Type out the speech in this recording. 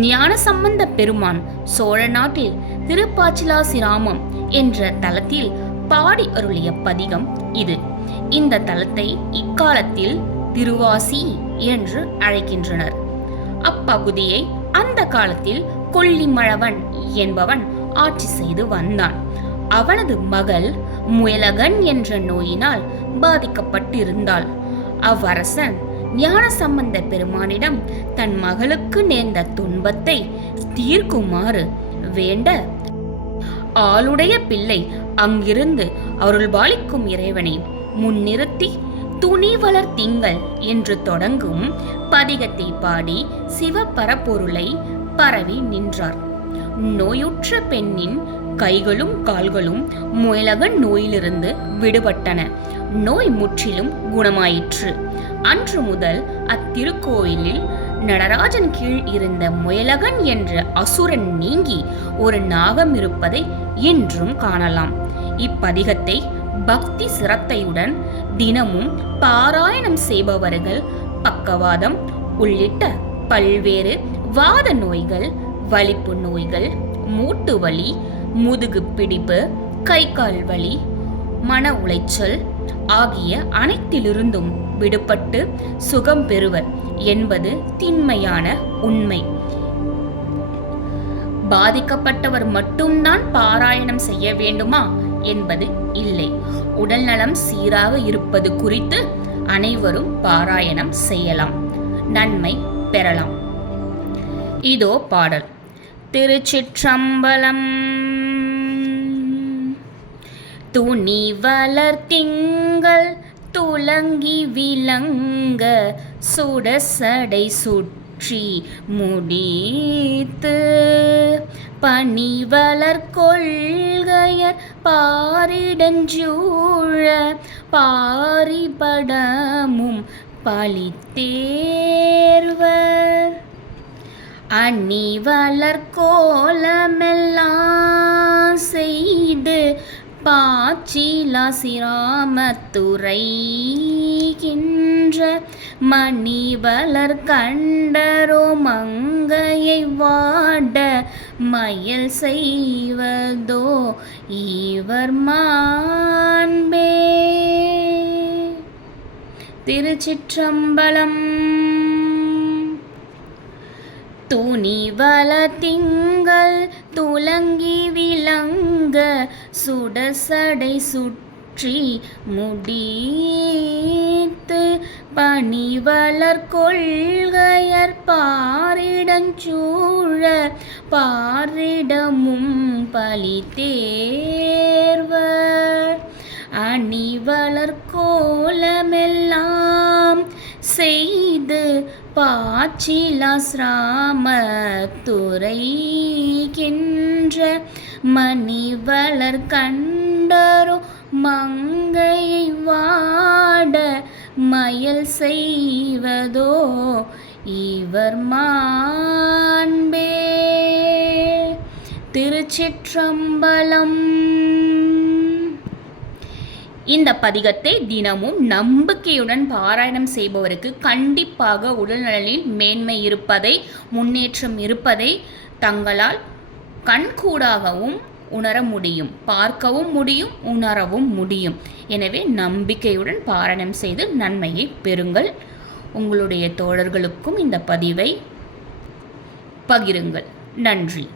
ஞானசம்பந்த பெருமான் சோழ நாட்டில் திருப்பாச்சிலாசிராமம் என்ற தலத்தில் பாடி அருளிய பதிகம் இது. இந்த தலத்தை இக்காலத்தில் திருவாசி என்று அழைக்கின்றனர். அப்பகுதியை அந்த காலத்தில் கொல்லிமழவன் என்பவன் ஆட்சி செய்து வந்தான். அவனது மகள் முயலகன் என்ற நோயினால் பாதிக்கப்பட்டிருந்தாள். அவ்வரசன் ஞான சம்பந்த பெருமானிடம் தன் மகளுக்கு நேர்ந்த துன்பத்தை தீர்க்குமாறு வேண்ட ஆளுடைய பிள்ளை அங்கிருந்து அருள்பாலிக்கும் இறைவனை முன்னிறுத்தி துணி வளர் திங்கள் என்று தொடங்கும் பதிகத்தை பாடி சிவபரப்பொருளை பரவி நின்றார். நோயுற்ற பெண்ணின் கைகளும் கால்களும் முயலகன் நோயிலிருந்து விடுபட்டன. நோய் முற்றிலும் குணமாயிற்று. அன்று முதல் அத்திருக்கோயிலில் நடராஜன் கீழ் இருந்த முயலகன் என்ற அசுரன் நீங்கி ஒரு நாகம் இருப்பதை இன்றும் காணலாம். இப்பதிகத்தை பக்தி சிரத்தையுடன் தினமும் பாராயணம் செய்பவர்கள் பக்கவாதம் உள்ளிட்ட பல்வேறு வாத நோய்கள் வலிப்பு நோய்கள் மூட்டு வலி முதுகு பிடிப்பு கை கால் வலி மன உளைச்சல் ஆகிய அனைத்திலிருந்தும் விடுபட்டு சுகம் பெறுவர் என்பது திண்மையான உண்மை. பாதிக்கப்பட்டவர் மட்டும்தான் பாராயணம் செய்ய வேண்டுமா என்பது இல்லை. உடல்நலம் சீராக இருப்பது குறித்து அனைவரும் பாராயணம் செய்யலாம். நன்மை பெறலாம். இதோ பாடல். திருச்சிற்றம்பலம். துணி வளர் திங்கள் துலங்கி விளங்க சுடசடை சுற்றி முடித்து பனி வளர் கொள்கையர் பாரிடஞ்சூழ பாரிபடமும் பழித்தேர்வர் அணி வளர் கோலமெல்லாம் செய்து பாச்சிலா சிராமத்துறைகின்ற மணி வளர் கண்டரோ மங்கையை வாட மயல் செய்வதோ இவர் மாண்பே. திருச்சிற்றம்பலம் துணி வள திங்கள் துலங்கி விளங்க சுடசடை சுற்றி முடித்து பனி வளர் கொள்கையர் பாரிடஞ்சூழ பாரிடமும் பலி தேர்வர் அணி வளர் கோலமெல்லாம் செய்து பாச்சிலா மணிவளர் கண்டரோ மங்கையை வாட மயல் செய்வதோ இவர் மாண்பே. திருச்சிற்றம்பலம் இந்த பதிகத்தை தினமும் நம்பிக்கையுடன் பாராயணம் செய்பவருக்கு கண்டிப்பாக உடல்நலனில் மேன்மை இருப்பதை முன்னேற்றம் இருப்பதை தங்களால் கண்கூடாகவும் உணர முடியும் பார்க்கவும் முடியும் உணரவும் முடியும். எனவே நம்பிக்கையுடன் பாராயணம் செய்து நன்மையை பெறுங்கள். உங்களுடைய தோழர்களுக்கும் இந்த பதிவை பகிருங்கள். நன்றி.